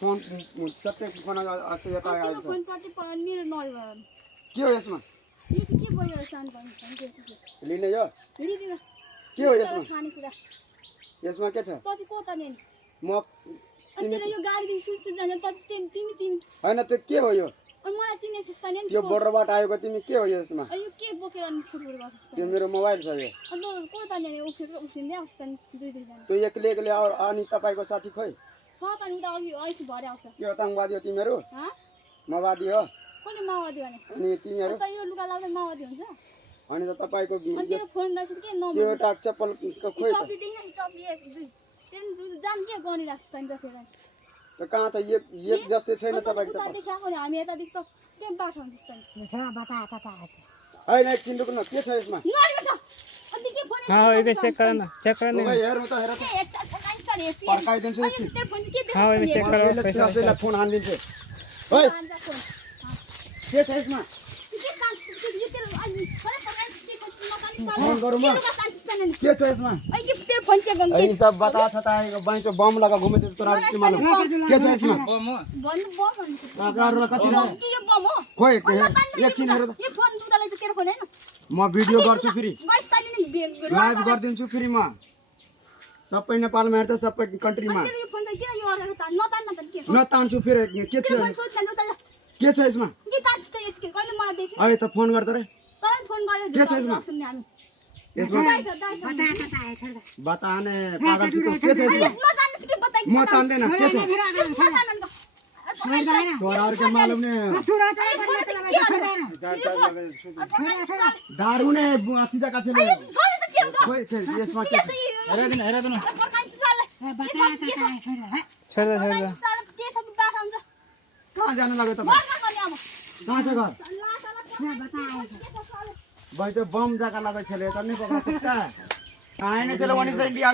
phone चट्टै phone असो यता आइन्छ फोन चट्टै परान मेरो नभयो के हो यसमा यो चाहिँ के भयो शान्त भन्नु लिने यो लिदिन के हो यसमा खानेकुरा यसमा के छ त चाहिँ को त नि म अनि तेरो यो गाडी सुल्सु जाने त तिमी हैन त्यो के हो यो अनि मलाई चिने जस्ता नि त्यो बोर्डरबाट आएको तिमी के हो यसमा यो के बोकेर अनि फुटबल गर्छस् त्यो मेरो मोबाइल छ यो अनि को त नि उसिन्दै आउँछ नि दुई जना त्यो एक्लै अनि तपाईको साथी खोइ छ त नि त अघि अहिले भरे आउँछ के आतंकवादी हो तिमीहरू ह माओवादी हो कुन माओवादी भने अनि तिमीहरू त यो लुगा लाउँदै माओवादी हुन्छ अनि त तपाईको अनि त्यो फोन रहेछ के नम्बर त्यो एउटा चप्पल खोइ त चप्पी देखि चप्पी एक दुई तेन जान के गरिराख्छ त जसेर त कहाँ त एक जस्तै छैन तपाईको त देखाएको नि हामी यता देख त के बाटो हुन्छ त हैन एकछिन रुक्नु के छ यसमा नर्छ अनि के फोन हाँ ये चेक करना ओइ हेर्नु त हेर त पड्काइदिन्छु एकछिन हाँ ये चेक करो पैसा त्यसलाई फोन हानिदिन्छु ओइ के छ यसमा फोन गरौँ म के छ यसमा यही सब बता था ताको बाइचो बम लगा घुमे तो तोरा के मालूम के छ यसमा बम काकाहरुलाई कति न खोइ एकछिन हेर त म भिडियो गर्छु फेरि लाइभ गरिदिन्छु फेरि म सबै नेपालमा हेर्छ सबै कन्ट्रीमा नतान्छु फेरि के छ यसमा अहिले त फोन गर्दा रे के छ यसमा यसमा बताने पागल छु के छ यसमा म तान्दैन के छ तोराहरु के मालूम ने दारू ने सीधा का चले खोइ यसमा के छ हेरा देन छोड़ दे कहाँ जानु लाग्यो तपाई कहाँ छ घर भाइ तो बम जगह लगे चले तो नहीं पकड़ा सकता कहाँ ने चलो वनी से इंडिया